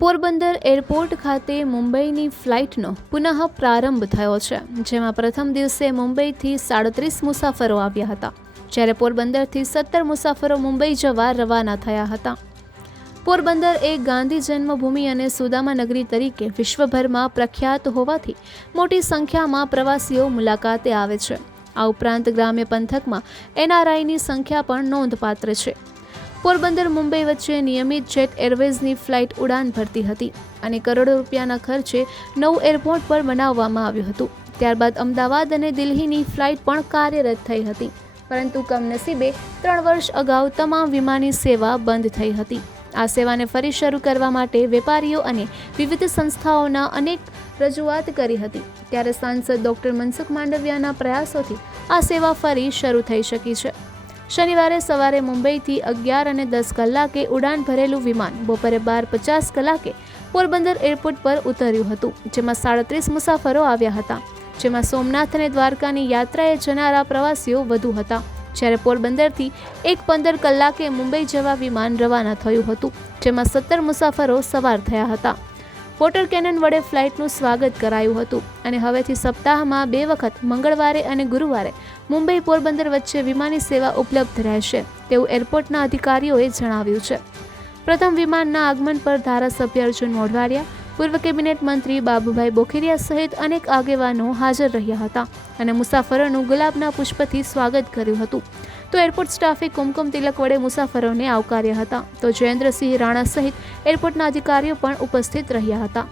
Porbandar airport ખાતે મુંબઈની ફ્લાઇટનો પુનઃ પ્રારંભ થયો છે, જેમાં પ્રથમ દિવસે મુંબઈથી 37 મુસાફરો આવ્યા હતા, જ્યારે પોરબંદરથી 17 મુસાફરો મુંબઈ જવા રવાના થયા હતા. પોરબંદર એ ગાંધી જન્મભૂમિ અને સુદામા નગરી તરીકે વિશ્વભરમાં પ્રખ્યાત હોવાથી મોટી સંખ્યામાં પ્રવાસીઓ મુલાકાતે આવે છે. આ ઉપરાંત ગ્રામ્ય પંથકમાં NRIની સંખ્યા પણ નોંધપાત્ર છે. પોરબંદર મુંબઈ વચ્ચે નિયમિત જેટ એરવેઝની ફ્લાઇટ ઉડાન ભરતી હતી અને કરોડો રૂપિયાના ખર્ચે નવું એરપોર્ટ પર બનાવવામાં આવ્યું હતું. ત્યારબાદ અમદાવાદ અને દિલ્હીની ફ્લાઇટ પણ કાર્યરત થઈ હતી, પરંતુ કમનસીબે 3 વર્ષ અગાઉ તમામ વિમાની સેવા બંધ થઈ હતી. આ સેવાને ફરી શરૂ કરવા માટે વેપારીઓ અને વિવિધ સંસ્થાઓના અનેક રજૂઆત કરી હતી. ત્યારે સાંસદ ડોક્ટર મનસુખ માંડવિયાના પ્રયાસોથી આ સેવા ફરી શરૂ થઈ શકી છે. શનિવારે સવારે મુંબઈથી 11:10 કલાકે ઉડાન ભરેલું વિમાન બપોરે 12:50 કલાકે પોરબંદર એરપોર્ટ પર ઉતર્યું હતું, જેમાં 37 મુસાફરો આવ્યા હતા, જેમાં સોમનાથ અને દ્વારકાની યાત્રાએ જનારા પ્રવાસીઓ વધુ હતા. જ્યારે પોરબંદરથી 1:15 કલાકે મુંબઈ જવા વિમાન રવાના થયું હતું, જેમાં 17 મુસાફરો સવાર થયા હતા. વોટર કેનન વડે ફ્લાઇટનું સ્વાગત કરાયું હતું અને હવેથી સપ્તાહમાં 2 વખત મંગળવારે અને ગુરુવારે મુંબઈ પોરબંદર વચ્ચે વિમાની સેવા ઉપલબ્ધ રહેશે, તેવું એરપોર્ટના અધિકારીઓએ જણાવ્યું છે. પ્રથમ વિમાનના આગમન પર ધારાસભ્ય અર્જુન મોઢવાડિયા, પૂર્વ કેબિનેટ મંત્રી બાબુભાઈ બોખીરિયા સહિત અનેક આગેવાનો હાજર રહ્યા હતા અને મુસાફરોનું ગુલાબના પુષ્પથી સ્વાગત કર્યું હતું. તો એરપોર્ટ સ્ટાફે કુમકુમ તિલક વડે મુસાફરોને આવકાર્યા હતા. તો જયેન્દ્રસિંહ રાણા સહિત એરપોર્ટના અધિકારીઓ પણ ઉપસ્થિત રહ્યા હતા.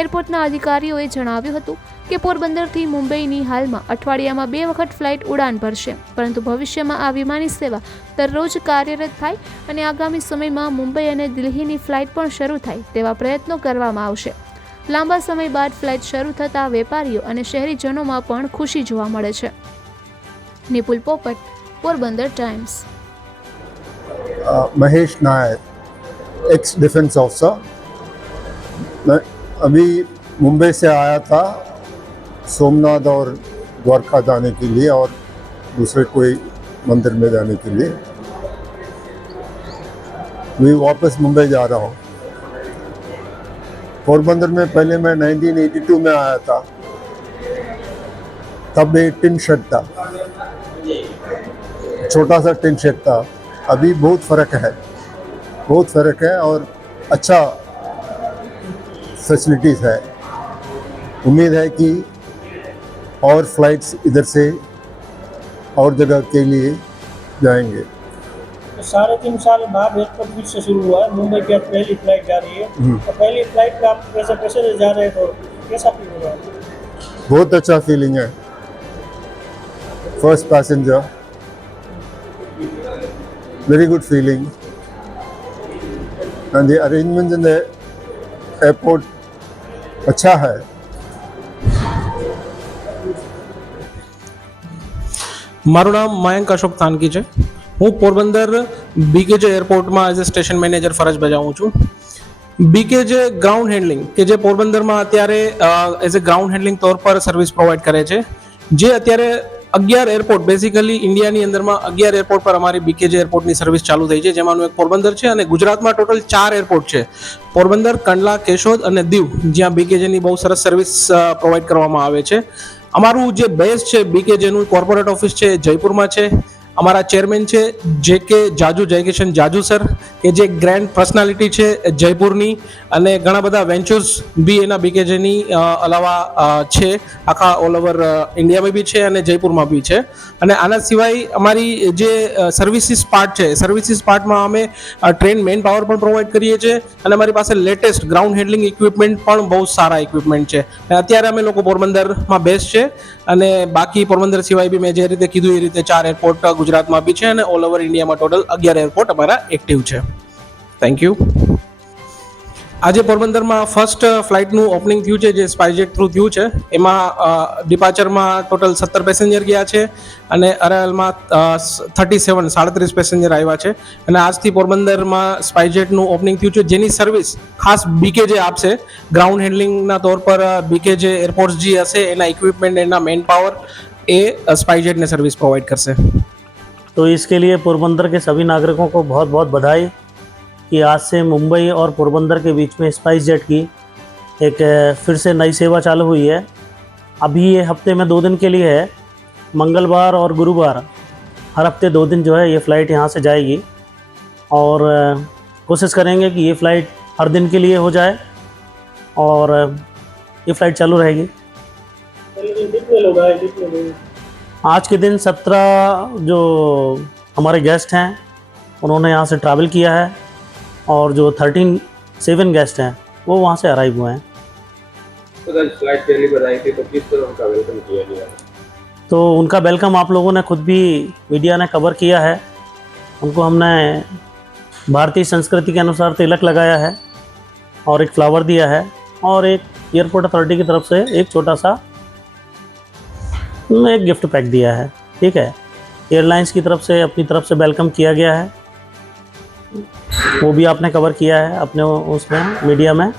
એરપોર્ટના અધિકારીઓએ જણાવ્યું હતું કે પોરબંદરથી મુંબઈની હાલમાં અઠવાડિયામાં 2 વખત ફ્લાઇટ ઉડાન ભરશે, પરંતુ ભવિષ્યમાં આ વિમાની સેવા દરરોજ કાર્યરત થાય અને આગામી સમયમાં મુંબઈ અને દિલ્હીની ફ્લાઇટ પણ શરૂ થાય તેવા પ્રયત્નો કરવામાં આવશે. લાંબા સમય બાદ ફ્લાઇટ શરૂ થતાં વેપારીઓ અને શહેરીજનોમાં પણ ખુશી જોવા મળે છે. નિપુલ પોપટ, Porbandar times. Mahesh Nair, x defence officer. मैं अभी मुंबई से आया था सोमनाथ और द्वारका जाने के लिए और दूसरे कोई मंदिर में जाने के लिए. मैं वापस मुंबई जा रहा हूँ. पोरबंदर में पहले मैं 1982 में आया था, तब एक टिन शेड था, छोटा सा टिन शेड था. अभी बहुत फ़र्क है और अच्छा फैसिलिटीज़ है. उम्मीद है कि और फ्लाइट्स इधर से और जगह के लिए जाएंगे. 3.5 साल बाद एयरपोर्ट फिर से शुरू हुआ है. मुंबई की अब पहली फ्लाइट जा रही है. तो पहली फ्लाइट पे आप कैसे पैसेंजर जा रहे हैं, तो कैसा फील हो रहा है? बहुत अच्छा फीलिंग है. First passenger, very good feeling, and the arrangements in the airport अच्छा है. મારું નામ મયંક અશોક થાનકી છે. હું પોરબંદર બીકેજે એરપોર્ટમાં એઝ અ સ્ટેશન મેનેજર ફરજ બજાવું છું. બીકેજે ગ્રાઉન્ડ હેન્ડલિંગ કે જે પોરબંદરમાં અત્યારે એઝ અ ગ્રાઉન્ડ હેન્ડલિંગ તौर પર સર્વિસ પ્રોવાઈડ કરે છે, જે અત્યારે 11 એરપોર્ટ બેઝિકલી ઇન્ડિયાની અંદરમાં 11 એરપોર્ટ પર અમારી બીકેજે એરપોર્ટની સર્વિસ ચાલુ થઈ છે, જેમાંનું એક પોરબંદર છે અને ગુજરાતમાં ટોટલ 4 એરપોર્ટ છે: પોરબંદર, કંડલા, કેશોદ અને દીવ, જ્યાં બીકેજેની બહુ સરસ સર્વિસ પ્રોવાઈડ કરવામાં આવે છે. અમારું જે બેઝ છે બીકેજેનું કોર્પોરેટ ઓફિસ છે જયપુરમાં છે. અમારા ચેરમેન છે JK જયકિશન જાજુ સર, કે જે ગ્રેન્ડ પર્સનાલિટી છે જયપુરની, અને ઘણા બધા વેન્ચર્સ બી એના બીકેજેની અલાવા છે, આખા ઓલ ઓવર ઇન્ડિયામાં બી છે અને જયપુરમાં બી છે. અને આના સિવાય અમારી જે સર્વિસીસ પાર્ટ છે, સર્વિસીસ પાર્ટમાં અમે ટ્રેન મેન પાવર પણ પ્રોવાઈડ કરીએ છીએ અને અમારી પાસે લેટેસ્ટ ગ્રાઉન્ડ હેન્ડલિંગ ઇક્વિપમેન્ટ પણ બહુ સારા ઇક્વિપમેન્ટ છે. અત્યારે અમે લોકો પોરબંદરમાં બેસ્ટ છે અને બાકી પોરબંદર સિવાય બી મેં જે રીતે કીધું એ રીતે 4 એરપોર્ટ ગુજરાતમાં બી છે અને ઓલ ઓવર ઇન્ડિયામાં ટોટલ 11 એરપોર્ટ અમારા એક્ટિવ છે. Thank you. આજે પોરબંદરમાં ફર્સ્ટ ફ્લાઇટનું ઓપનિંગ થયું છે, જે સ્પાઇસજેટ થ્રુ થયું છે. એમાં ડિપાર્ચરમાં ટોટલ 17 પેસેન્જર ગયા છે અને અરાઇવલમાં 37 પેસેન્જર આવ્યા છે. અને આજથી પોરબંદરમાં સ્પાઇસજેટનું ઓપનિંગ થયું છે, જેની સર્વિસ ખાસ બીકેજે આપશે. ગ્રાઉન્ડ હેન્ડલિંગના તौर પર બીકેજે એરપોર્ટ્સ જે હશે એના ઇક્વિપમેન્ટ, એના મેન પાવર એ स्पाइसजेट ने सर्विस प्रोवाइड कर से. तो इसके लिए पोरबंदर के सभी नागरिकों को बहुत बहुत बधाई कि आज से मुंबई और पोरबंदर के बीच में स्पाइस जेट की एक फिर से नई सेवा चालू हुई है। अभी ये हफ्ते में 2 दिन के लिए है, मंगलवार और गुरुवार, हर हफ्ते 2 दिन जो है ये फ़्लाइट यहाँ से जाएगी और कोशिश करेंगे कि ये फ़्लाइट हर दिन के लिए हो जाए और ये फ़्लाइट चालू रहेगी। पहले दिन कितने लोग आए, कितने लोग? आज के दिन 17 जो हमारे गेस्ट हैं उन्होंने यहाँ से ट्रैवल किया है और जो 7 गेस्ट हैं वो वहाँ से अराइव हुए हैं। तो जब फ्लाइट पहली बार आई थी तो किस तरह उनका वेलकम किया गया? तो उनका वेलकम आप लोगों ने खुद भी मीडिया ने कवर किया है। उनको हमने भारतीय संस्कृति के अनुसार तिलक लगाया है और एक फ्लावर दिया है और एक एयरपोर्ट अथॉरिटी की तरफ से एक छोटा सा एक गिफ्ट पैक दिया है। ठीक है, एयरलाइंस की तरफ से अपनी तरफ से वेलकम किया गया है, वो भी आपने कवर किया है अपने उसमें मीडिया में।